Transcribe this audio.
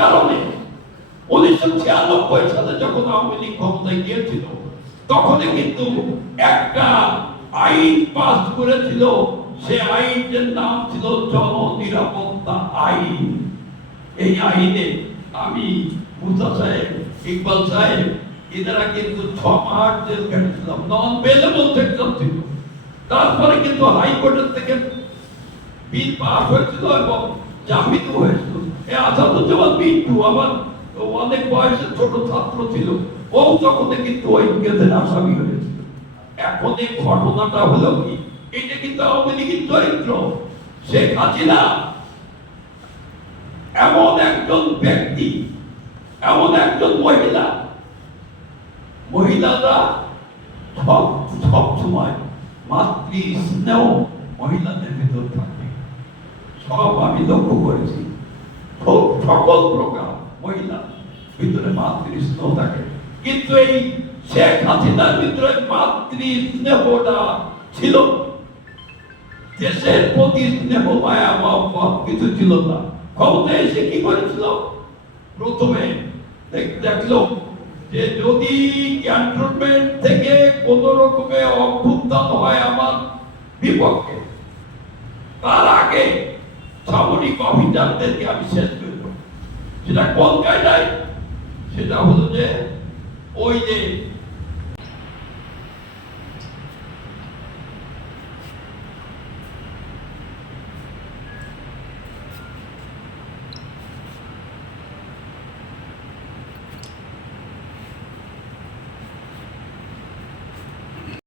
কারণে 1996 সালে যখন আওয়ামী লীগ ক্ষমতায় গিয়েছিল তখনই কিন্তু একটা আইন পাস করেছিল। সে আইনের নাম ছিল জননিরাপত্তা আইন। এই আইনে আমি মুসা সাহেব, ইকবাল সাহেব এনারা কিন্তু 6 মাস জেল কাটিয়েছিলাম, নন বেলেবল সেকশন ছিল। তারপরে কিন্তু হাইকোর্টের থেকে বিল পাস হয়েছিল এবং জামিন হয়েছিল। এই আসাদুজ্জামান বিট্টু আমার অনেক বয়সের ছোট ছাত্র ছিল, ও তখন কিন্তু ওই কেসের আসামি হয়েছিল। এখন এই ঘটনাটা হলো কি, এটা কিন্তু আওয়ামী লীগের চরিত্র। শেখ হাসিনা এমন একজন ব্যক্তি, এমন একজন মহিলা, মহিলারা সব সময় মাতৃ স্নেহ মহিলাদের ভিতর থাকে। সব আমি লক্ষ্য করেছি, সকল প্রকার মহিলা ভিতরে মাতৃ স্নেহ থাকে, কিন্তু এই শেখ হাসিনার ভিতরে মাতৃ স্নেহটা ছিল, দেশের প্রতি স্নেহ মায়া মহব্বত কিছু ছিল না। ক্ষমতায় এসে কি করেছিল, প্রথমে দেখলো যে যদি ক্যান্টনমেন্ট থেকে কোন রকমে অভ্যুত্থান হয় আমার বিপক্ষে, তার আগে সামরিক অফিসারদেরকে আমি শেষ করব। সেটা কোন কায়দায়? সেটা হলো যে ওই যে